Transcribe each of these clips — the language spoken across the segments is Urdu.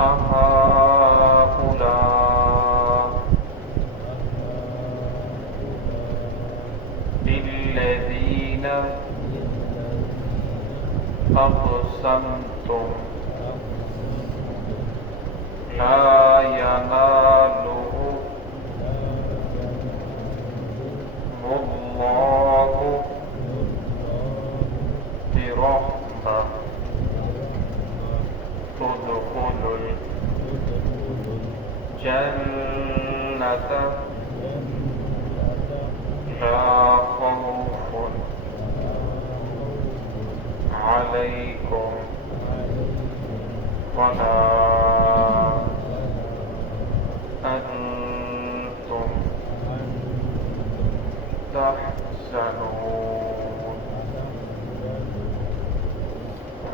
أهؤلاء الذين أقسمتم لا ينالهم الله برحمة تدخلوا الجنة لا خوف عليكم ولا أنتم تحزنون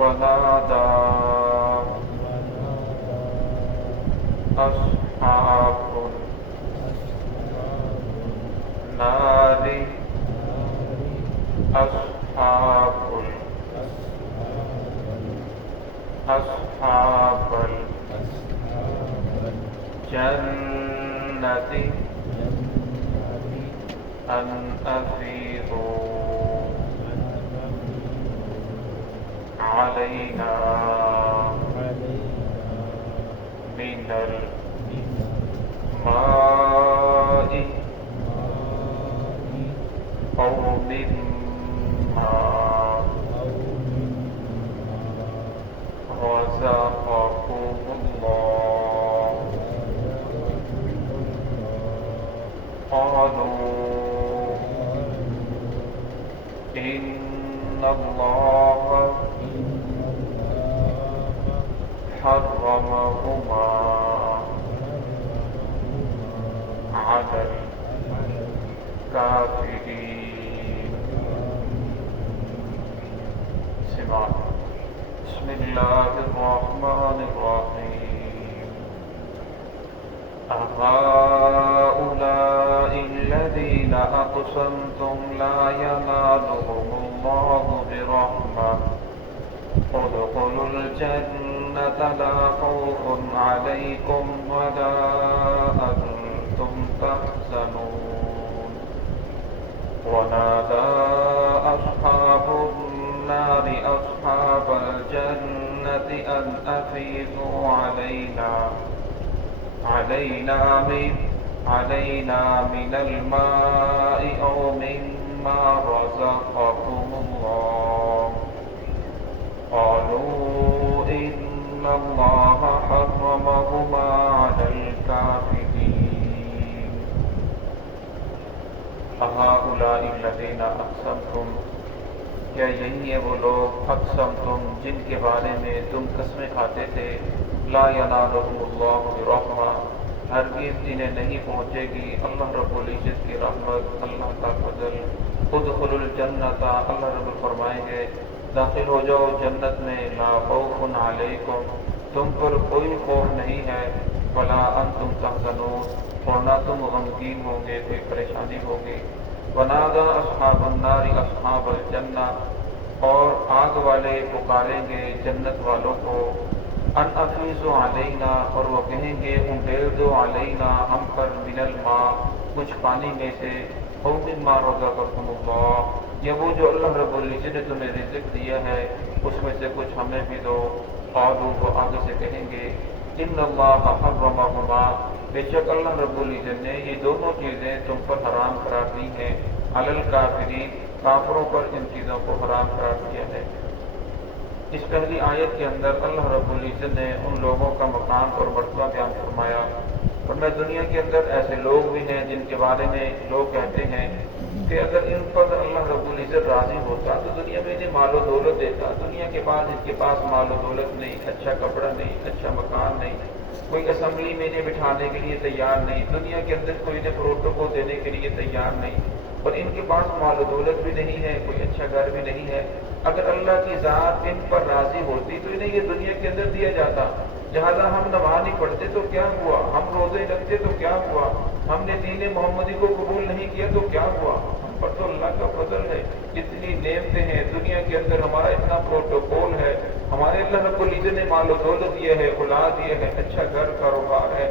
ونادى أصحاب النار أصحاب الجنة أن أفيضوا علينا من الماء أو مما رزقكم الله قالوا إن الله حرمهما على الكافرين. بسم الله الرحمن الرحيم. أهؤلاء الذين أقسمتم لا ينالهم الله برحمة ادخلوا الجنة لا خوف عليكم ولا أنتم تحزنون ونادى أصحاب النار أصحاب الجنة أن أفيضوا علينا من الماء أو مما رزقكم الله قالوا إن الله حرمهما على الكافرين. أهؤلاء الذين أقسمتم، کیا یہی ہے وہ لوگ اقسمتم جن کے بارے میں تم قسمیں کھاتے تھے لا ینالہم اللہ برحمہ، ہرگز انہیں نہیں پہنچے گی اللہ رب العزت کی رحمت، اللہ کا فضل. ادخلوا الجنۃ، اللہ رب فرمائیں گے داخل ہو جاؤ جنت میں، لا خوف علیکم، تم پر کوئی خوف نہیں ہے، ولا انتم تحزنون، اور نہ تم غمگین ہوں گے، کوئی پریشانی ہوگی. ونادى اصحاب النار اصحاب الجنہ، اور آگ والے پکاریں گے جنت والوں کو، ان افیضوا علینا، اور وہ کہیں گے ڈیل دو علینا ہم پر، من الماء کچھ پانی میں سے، او مما رزقکم اللہ، یا وہ جو اللہ رب العزت نے تمہیں رزق دیا ہے اس میں سے کچھ ہمیں بھی دو. قالوا، وہ آگے سے کہیں گے ان اللہ حرمہما، بے شک اللہ رب العزت نے یہ دونوں چیزیں تم پر حرام قرار دی ہیں، علی الکافرین، کافروں پر ان چیزوں کو حرام قرار دیا ہے. اس پہلی آیت کے اندر اللہ رب العزت نے ان لوگوں کا مقام اور مرتبہ بیان فرمایا. ورنہ دنیا کے اندر ایسے لوگ بھی ہیں جن کے بارے میں لوگ کہتے ہیں کہ اگر ان پر اللہ رب العزت راضی ہوتا تو دنیا میں انہیں مال و دولت دیتا. دنیا کے بعد ان کے پاس مال و دولت نہیں، اچھا کپڑا نہیں، اچھا مکان نہیں، کوئی اسمبلی میں انہیں بٹھانے کے لیے تیار نہیں، دنیا کے اندر کوئی انہیں پروٹوکول دینے کے لیے تیار نہیں، اور ان کے پاس مال و دولت بھی نہیں ہے، کوئی اچھا گھر بھی نہیں ہے. اگر اللہ کی ذات ان پر راضی ہوتی تو انہیں یہ دنیا کے اندر دیا جاتا. لہٰذا ہم نماز نہیں پڑھتے تو کیا ہوا، ہم روزے رکھتے تو کیا ہوا، ہم نے دین محمدی کو قبول نہیں کیا تو کیا ہوا، ہم پر تو اللہ کا فضل ہے، اتنی نعمتیں ہیں دنیا کے اندر، ہمارا اتنا پروٹوکول ہے، ہمارے اللہ رب العزت نے مال و دولت دیا ہے، اولاد دیا ہے، اچھا گھر کاروبار ہے،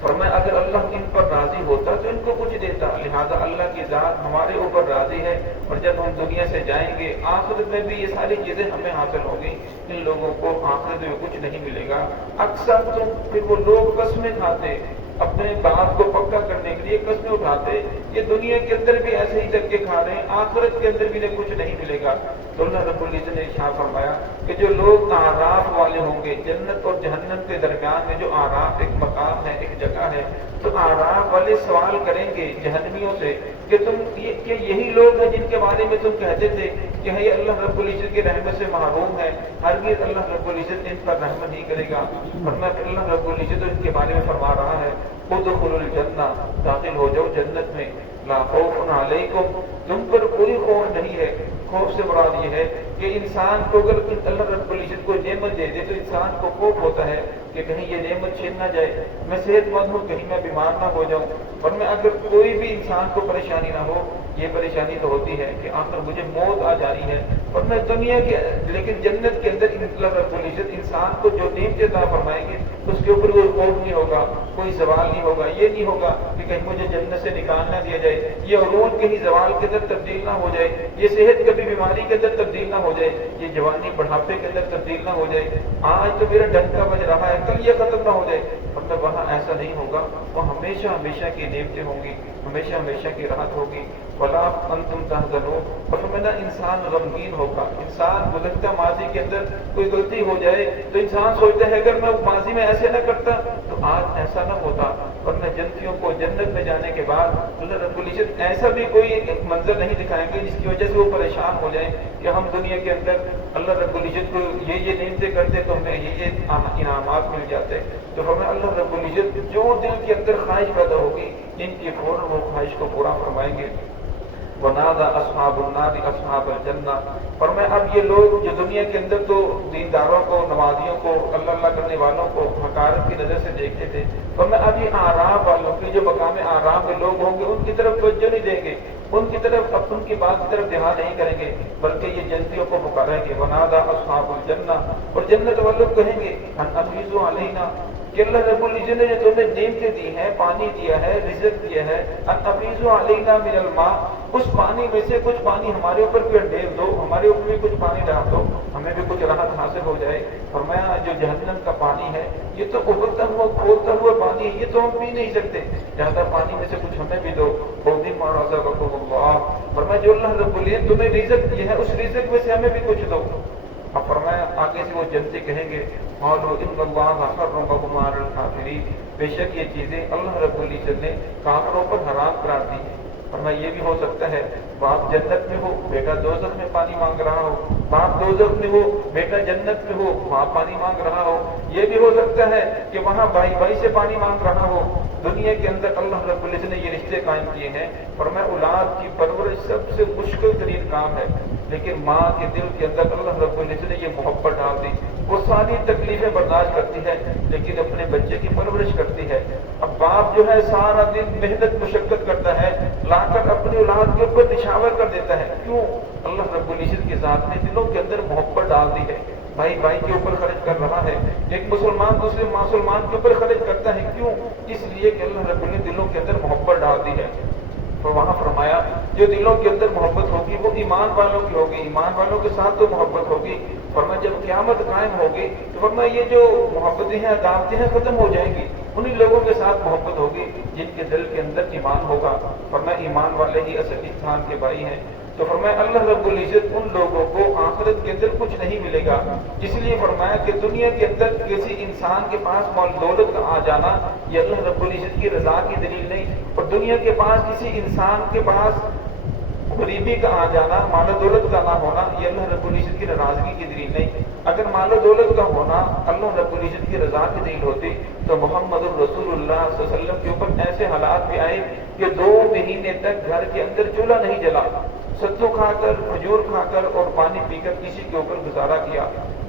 فرمایا اگر اللہ ان پر راضی ہوتا تو ان کو کچھ دیتا، لہذا اللہ کی ذات ہمارے اوپر راضی ہے، اور جب ہم دنیا سے جائیں گے آخرت میں بھی یہ ساری چیزیں ہمیں حاصل ہوں گی، ان لوگوں کو آخرت میں کچھ نہیں ملے گا۔ اکثر تو پھر وہ لوگ قسمیں کھاتے، اپنے بات کو پکا کرنے کے لیے قسمیں اٹھاتے، یہ دنیا کے اندر بھی ایسے ہی کر کے کھا رہے ہیں، آخرت کے اندر بھی انہیں کچھ نہیں ملے گا۔ تو اللہ رب العزت نے ارشاد فرمایا کہ جو لوگ اعراف والے ہوں گے، جنت اور جہنم کے درمیان میں جو اعراف ایک مقام ہے، ایک جگہ ہے، تو اعراف والے سوال کریں گے جہنمیوں سے کہ تم کہ یہی لوگ ہیں جن کے بارے میں تم کہتے تھے کہ یہ اللہ رب العزت کی رحمت سے محروم ہے، ہرگز اللہ رب العزت ان پر رحمت نہیں کرے گا۔ ورنہ اللہ رب العزت ان کے بارے میں فرما رہا ہے ادخلوا الجنہ، داخل ہو جاؤ جنت میں، لا خوف علیکم، تم پر کوئی خوف نہیں ہے۔ خوف سے مراد یہ ہے کہ انسان کو اگر اللہ رب العزت کو نعمت دے دے تو انسان کو خوف ہوتا ہے کہ کہیں یہ نعمت چھین نہ جائے، میں صحت مند ہوں کہیں میں بیمار نہ ہو جاؤں، اور میں اگر کوئی بھی انسان کو پریشانی نہ ہو، یہ پریشانی تو ہوتی ہے کہ آخر مجھے موت آ جا رہی ہے، اور میں دنیا کے لیکن جنت کے اندر اللہ رب العزت انسان کو جو نعمت عطا فرمائیں گے اس کے اوپر کوئی خوف نہیں ہوگا، کوئی سوال نہیں ہوگا، یہ نہیں ہوگا کہ کہیں مجھے جنت سے نکال نہ دیا جائے، یہ عروج کہیں زوال کے اندر تبدیل نہ ہو جائے، یہ صحت کبھی بیماری کے اندر تبدیل نہ ہو جائے، یہ جوانی بڑھاپے کے اندر تبدیل نہ ہو جائے، آج تو میرا ڈنکا بج رہا ہے کل یہ ختم نہ ہو جائے، مطلب وہاں ایسا نہیں ہوگا، وہ ہمیشہ ہمیشہ کی نعمتیں ہوں گی، ہمیشہ ہمیشہ کی راحت ہوگی۔ ولا انتم تحزنون، اور فرمایا انسان غمگین ہوگا، انسان گزشتہ ماضی کے اندر کوئی غلطی ہو جائے تو انسان سوچتا ہے اگر میں ماضی میں ایسے نہ کرتا تو آج ایسا نہ ہوتا، ورنہ جنتیوں کو جنت میں جانے کے بعد اللہ رب العزت ایسا بھی کوئی منظر نہیں دکھائیں گے جس کی وجہ سے وہ پریشان ہو جائیں کہ ہم دنیا کے اندر اللہ رب العزت کو یہ نعمتیں کرتے تو ہمیں یہ انعامات مل جاتے، تو ہمیں اللہ رب العزت جو دل کے اندر خواہش پیدا ہوگی ان کی فوراً وہ خواہش کو پورا فرمائیں گے۔ وَنَادَى أَصْحَابُ النَّارِ أَصْحَابَ الْجَنَّةِ، فرمایا اب یہ لوگ جو دنیا کے اندر تو دینداروں کو، نمازیوں کو، اللہ کرنے والوں کو حقارت کی نظر سے دیکھتے تھے، فرمایا اب یہ اعراف والوں کے جو مقام اعراف میں لوگ ہوں گے ان کی طرف توجہ نہیں دیں گے، ان کی طرف ان کی بات کی طرف دھیان نہیں کریں گے، بلکہ یہ جنتیوں کو پکاریں گے۔ وَنَادَى أَصْحَابُ الْجَنَّةِ، اور جنت والوں کہیں گے أَنْ أَفِيضُوا عَلَيْنَا، کہ اللہ رب العزت نے تمہیں نعمتیں دی ہیں، پانی دیا ہے، رزق دیا ہے، أَنْ أَفِيضُوا عَلَيْنَا مِنَ الْمَاءِ، اس پانی میں سے کچھ پانی ہمارے اوپر پھر ڈیل دو، ہمارے اوپر بھی کچھ پانی ڈال دو، ہمیں بھی کچھ راحت حاصل ہو جائے۔ فرمایا جو جہنم کا پانی ہے یہ تو ابلتا ہوا کھولتا ہوا پانی ہے، یہ تو ہم پی نہیں سکتے، زیادہ پانی میں سے کچھ ہمیں بھی دو۔ فرمایا جو اللہ رب العزت تمہیں رزق دیا ہے اس رزق میں سے ہمیں بھی کچھ دو۔ اب فرمایا آگے سے وہ جنتی کہیں گے قالوا ان اللہ حرمهما علی الکافرین، بے شک یہ چیزیں اللہ رب العزت نے کافروں پر حرام قرار دی۔ فرمایا یہ بھی ہو سکتا ہے باپ جنت میں ہو، بیٹا دوزخ میں پانی مانگ رہا ہو، باپ دوزخ میں ہو، بیٹا جنت میں ہو، وہاں پانی مانگ رہا ہو۔ یہ بھی ہو سکتا ہے کہ وہاں بھائی بھائی سے پانی مانگ رہا ہو۔ دنیا کے اندر اللہ رب العزت نے یہ رشتے قائم کیے ہیں، فرمایا اولاد کی پرورش سب سے مشکل ترین کام ہے، لیکن ماں کے دل کے اندر اللہ رب العزت نے یہ محبت ڈال دی، وہ ساری تکلیفیں برداشت کرتی ہے لیکن اپنے بچے کی پرورش کرتی ہے۔ اب باپ جو ہے سارا دن محنت مشقت کرتا ہے، لا کر اپنی اولاد کے اوپر نشاور کر دیتا ہے، کیوں؟ اللہ رب العزت کی ذات نے دلوں کے اندر محبت ڈال دی ہے، بھائی بھائی کے اوپر خرچ کر رہا ہے، ایک مسلمان دوسرے مسلمان کے اوپر خرچ کرتا ہے، کیوں؟ اس لیے کہ اللہ رب العزت دلوں کے اندر محبت ڈال دی ہے۔ تو وہاں فرمایا جو دلوں کے اندر محبت ہوگی وہ ایمان والوں کی ہوگی، ایمان والوں کے ساتھ تو محبت ہوگی۔ فرمایا جب قیامت قائم ہوگی تو فرمایا یہ جو محبتیں ہیں، عداوتیں ہیں، ختم ہو جائیں گی، انہی لوگوں کے ساتھ محبت ہوگی جن کے دل کے اندر ایمان ہوگا۔ فرمایا ایمان والے ہی اصل انسان کے بھائی ہیں۔ تو فرمایا اللہ رب العزت ان لوگوں کو آخرت کے اندر کچھ نہیں ملے گا، اس لیے فرمایا کہ دنیا کے اندر کسی انسان کے پاس مال دولت کا آ جانا یہ اللہ رب العزت کی رضا کی دلیل نہیں، اور دنیا کے پاس کسی انسان کے پاس غریبی کا آ جانا، مال و دولت کا نہ ہونا یہ اللہ رب العزت کی ناراضگی کی دلیل نہیں۔ اگر مال و دولت کا ہونا اللہ رب العزت کی رضا کی دلیل ہوتی تو محمد الرسول اللہ صلی اللہ علیہ وسلم کے اوپر ایسے حالات بھی آئے کہ 2 مہینے تک گھر کے اندر چولہا نہیں جلا، ستو کھا کر، کھجور کھا کر اور پانی پی کر کسی کے اوپر گزارا کیا۔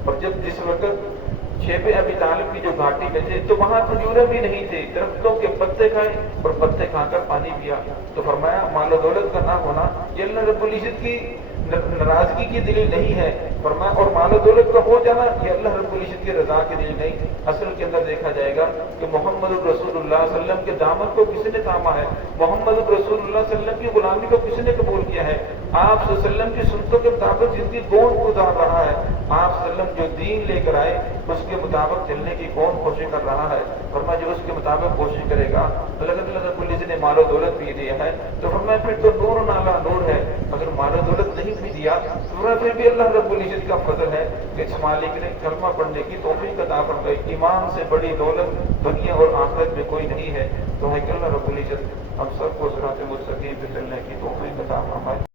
اور جب جس وقت شیب ابی طالب کی جو گھاٹی میں تھے تو وہاں کھجوریں بھی نہیں تھے، درختوں کے پتے کھائے اور پتے کھا کر پانی پیا۔ تو فرمایا مال و دولت کا نہ ہونا یہ اللہ رب العزت کی ناراضگی کی دلیل نہیں ہے، فرمایا اور مال و دولت کا ہو جانا یہ اللہ رب العزت کی رضا کے لیے نہیں، اصل کے اندر دیکھا جائے گا کہ محمد رسول اللہ صلی اللہ علیہ وسلم کے دامن کو کسی نے تھاما ہے، محمد رسول اللہ صلی اللہ علیہ وسلم کی غلامی کو کسی نے قبول کیا ہے، آپ صلی اللہ علیہ وسلم کی سنتوں کے مطابق جن کی کون گزار رہا ہے، آپ صلی اللہ علیہ وسلم جو دین لے کر آئے اس کے مطابق چلنے کی کون کوشش کر رہا ہے؟ فرمایا جو اس کے مطابق کوشش کرے گا اللہ رب العزت نے مال و دولت بھی دیا ہے تو فرمایا پھر تو نور نالا نور ہے، اگر مال و دولت نہیں بھی دیا تو پھر بھی اللہ رب العزت کا فضل ہے کہ اس مالک نے کلمہ پڑھنے کی توفیق عطا فرمائی۔ ایمان سے بڑی دولت دنیا اور آخرت میں کوئی نہیں ہے، تو ہے کہ اللہ رب العزت ہم سب کو صراط مستقیم پہ چلنے کی توفیق عطا فرمائے۔